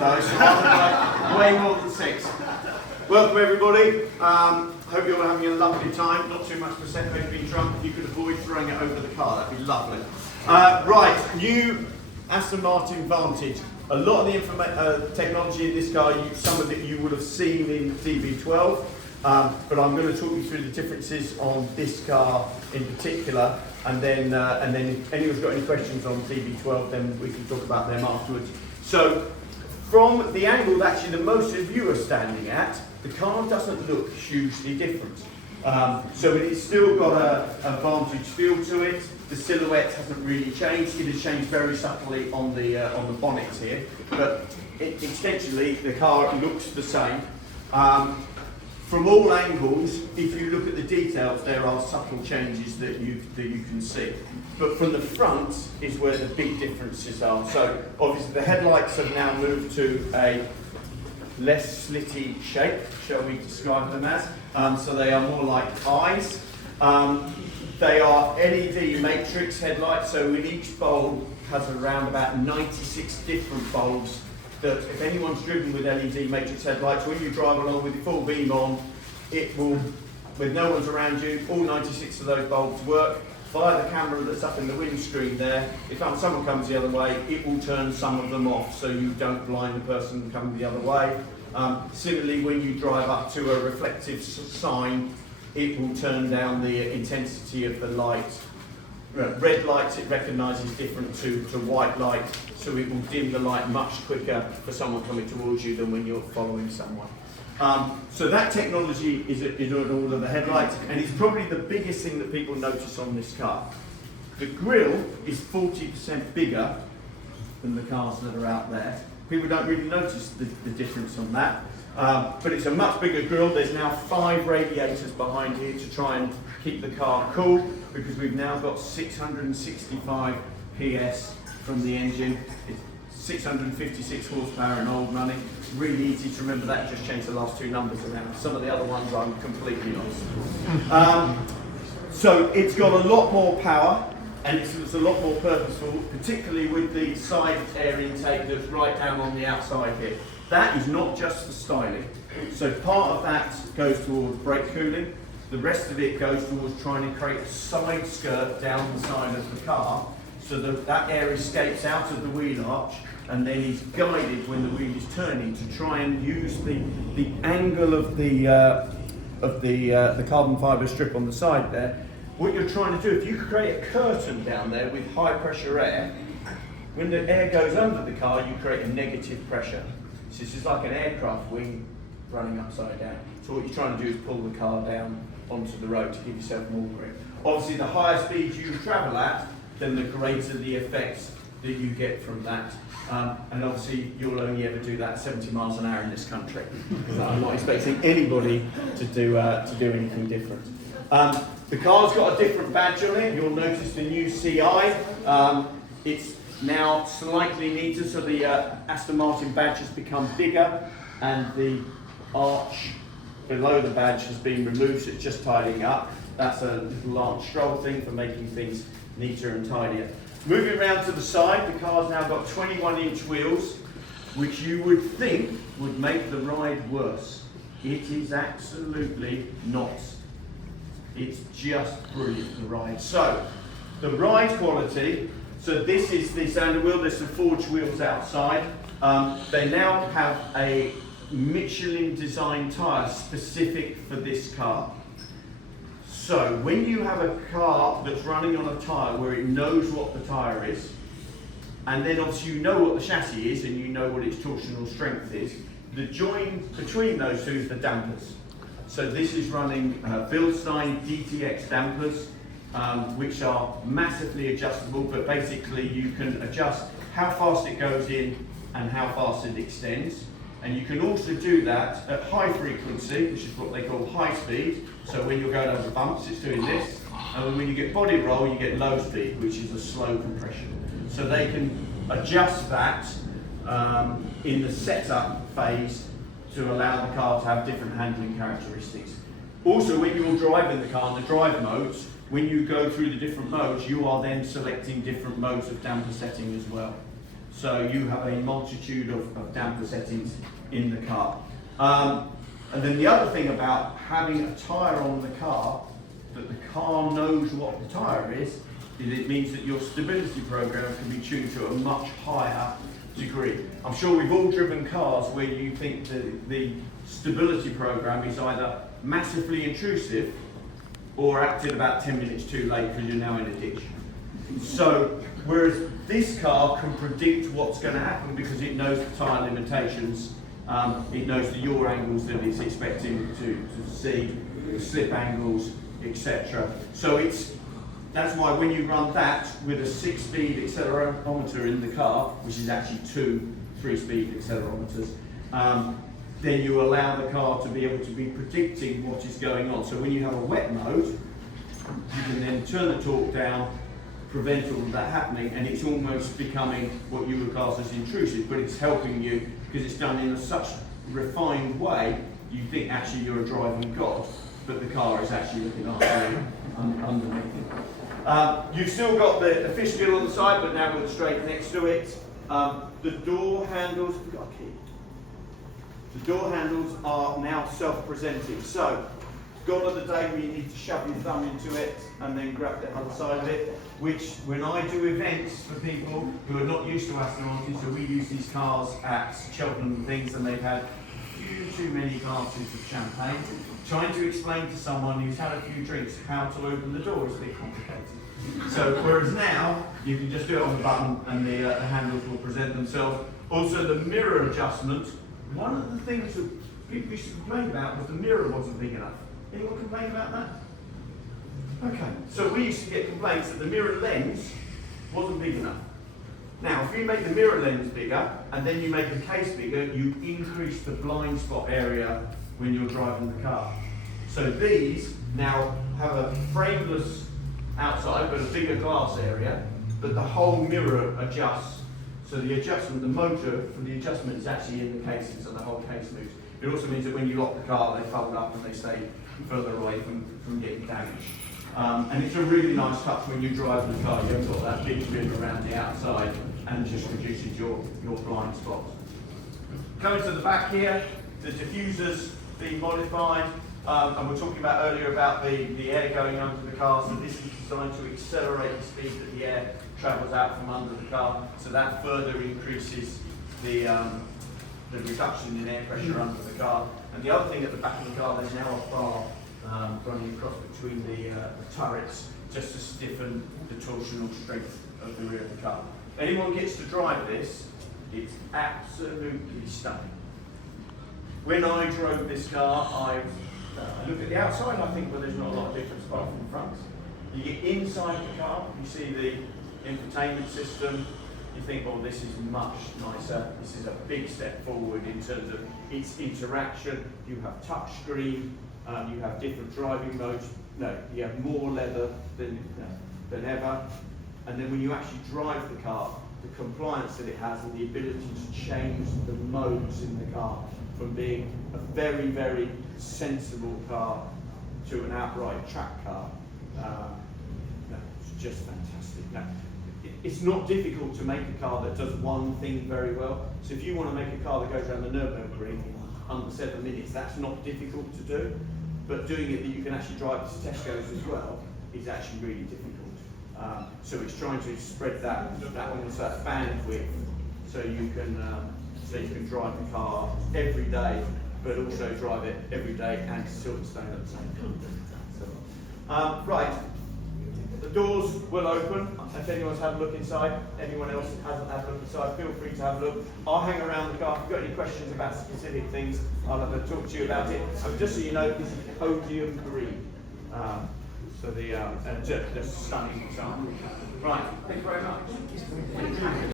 those, so I'll way more than 6. Welcome everybody. Hope you're all having a lovely time. Not too much percent of being drunk. If you could avoid throwing it over the car, that'd be lovely. Right, new Aston Martin Vantage. A lot of the technology in this car, some of it you would have seen in DB12, but I'm going to talk you through the differences on this car in particular, and then if anyone's got any questions on DB12, then we can talk about them afterwards. So, from the angle that actually the most of you are standing at, the car doesn't look hugely different. So it's still got a Vantage feel to it. The silhouette hasn't really changed. It has changed very subtly on the bonnets here, but essentially the car looks the same. From all angles, if you look at the details, there are subtle changes that you can see. But from the front is where the big differences are. So obviously the headlights have now moved to a less slitty shape, shall we describe them as. So they are more like eyes. They are LED matrix headlights, so in each bulb has around about 96 different bulbs that if anyone's driven with LED matrix headlights, when you drive along with your full beam on, it will, with no one's around you, all 96 of those bulbs work. Via the camera that's up in the windscreen there, if someone comes the other way, it will turn some of them off so you don't blind the person coming the other way. Similarly, when you drive up to a reflective sign, it will turn down the intensity of the light. Red lights it recognises different to white light, so it will dim the light much quicker for someone coming towards you than when you're following someone. So that technology is on all of the headlights, and it's probably the biggest thing that people notice on this car. The grille is 40% bigger than the cars that are out there. People don't really notice the difference on that. But it's a much bigger grille. There's now 5 radiators behind here to try and keep the car cool, because we've now got 665 PS from the engine. It's 656 horsepower in old money. Really easy to remember that, just change the last 2 numbers around. Some of the other ones I'm completely lost. So it's got a lot more power, and it's a lot more purposeful, particularly with the side air intake that's right down on the outside here. That is not just for styling. So part of that goes towards brake cooling. The rest of it goes towards trying to create a side skirt down the side of the car so that that air escapes out of the wheel arch and then is guided when the wheel is turning to try and use the angle of the carbon fibre strip on the side there. What you're trying to do, if you create a curtain down there with high pressure air, when the air goes under the car, you create a negative pressure. So this is like an aircraft wing running upside down. So what you're trying to do is pull the car down onto the road to give yourself more grip. Obviously, the higher speeds you travel at, then the greater the effects that you get from that. And obviously, you'll only ever do that 70 miles an hour in this country. I'm not expecting anybody to do anything different. The car's got a different badge on it. You'll notice the new CI. It's now slightly neater, so the Aston Martin badge has become bigger, and the arch below the badge has been removed, so it's just tidying up. That's a little arch stroll thing for making things neater and tidier. Moving around to the side, the car's now got 21-inch wheels, which you would think would make the ride worse. It is absolutely not. It's just brilliant, the ride. So, the ride quality, so this is the standard wheel, there's some forged wheels outside. They now have a Michelin design tyre specific for this car. So when you have a car that's running on a tyre where it knows what the tyre is, and then obviously you know what the chassis is and you know what its torsional strength is, the join between those two is the dampers. So this is running Bilstein DTX dampers, which are massively adjustable, but basically you can adjust how fast it goes in and how fast it extends. And you can also do that at high frequency, which is what they call high speed. So when you're going over bumps, it's doing this. And when you get body roll, you get low speed, which is a slow compression. So they can adjust that in the setup phase to allow the car to have different handling characteristics. Also, when you're driving the car in the drive modes, when you go through the different modes, you are then selecting different modes of damper setting as well. So you have a multitude of damper settings in the car. And then the other thing about having a tyre on the car, that the car knows what the tyre is it means that your stability program can be tuned to a much higher degree. I'm sure we've all driven cars where you think the stability program is either massively intrusive or acted about 10 minutes too late because you're now in a ditch. So, whereas this car can predict what's going to happen because it knows the tyre limitations, it knows the yaw angles that it's expecting to see, the slip angles, etc. So that's why when you run that with a 6-speed accelerometer in the car, which is actually 2 3-speed accelerometers, then you allow the car to be able to be predicting what is going on. So when you have a wet mode, you can then turn the torque down, prevent all of that happening, and it's almost becoming what you would class as intrusive, but it's helping you because it's done in such refined way, you think actually you're a driving god, but the car is actually looking after you underneath. You've still got the fish gill on the side, but now with the straight next to it. The door handles, we've got a key. The door handles are now self-presenting. So, gone are the day where you need to shove your thumb into it and then grab the other side of it, which when I do events for people who are not used to Aston, so we use these cars at Cheltenham and things, and they've had too many glasses of champagne. Trying to explain to someone who's had a few drinks how to open the door is a bit complicated. So whereas now you can just do it on the button and the handles will present themselves. Also the mirror adjustment. One of the things that people used to complain about was the mirror wasn't big enough. Anyone complain about that? Okay. So we used to get complaints that the mirror lens wasn't big enough. Now, if you make the mirror lens bigger and then you make the case bigger, you increase the blind spot area when you're driving the car. So these now have a frameless outside but a bigger glass area, but the whole mirror adjusts. So the adjustment, the motor for the adjustment is actually in the cases and the whole case moves. It also means that when you lock the car, they fold up and they stay further away from getting damaged. And it's a really nice touch when you drive the car. You haven't got that big rim around the outside and just reduces your blind spots. Coming to the back here, the diffuser's been modified. And we were talking about earlier about the air going under the car. So this is designed to accelerate the speed that the air travels out from under the car. So that further increases the reduction in air pressure under the car. And the other thing at the back of the car, there's now a bar running across between the turrets just to stiffen the torsional strength of the rear of the car. If anyone gets to drive this, it's absolutely stunning. When I drove this car, I look at the outside, I think, well, there's not a lot of difference apart from the front. You get inside the car, you see the infotainment system, you think, oh, this is much nicer. This is a big step forward in terms of its interaction. You have touch screen, you have different driving modes. No, you have more leather than ever. And then when you actually drive the car, the compliance that it has and the ability to change the modes in the car from being a very, very sensible car to an outright track car, it's just fantastic. Now, it's not difficult to make a car that does one thing very well. So if you want to make a car that goes around the Nürburgring in under 7 minutes, that's not difficult to do. But doing it that you can actually drive to Tesco's as well is actually really difficult. So it's trying to spread that almost that bandwidth so you can drive the car every day, but also drive it every day and Silverstone at the same time. Right, the doors will open. If anyone's had a look inside, anyone else hasn't had a look inside, feel free to have a look. I'll hang around the car. If you've got any questions about specific things, I'll have a talk to you about it. Just so you know, this is podium green. So the stunning example. Right, thank you very much.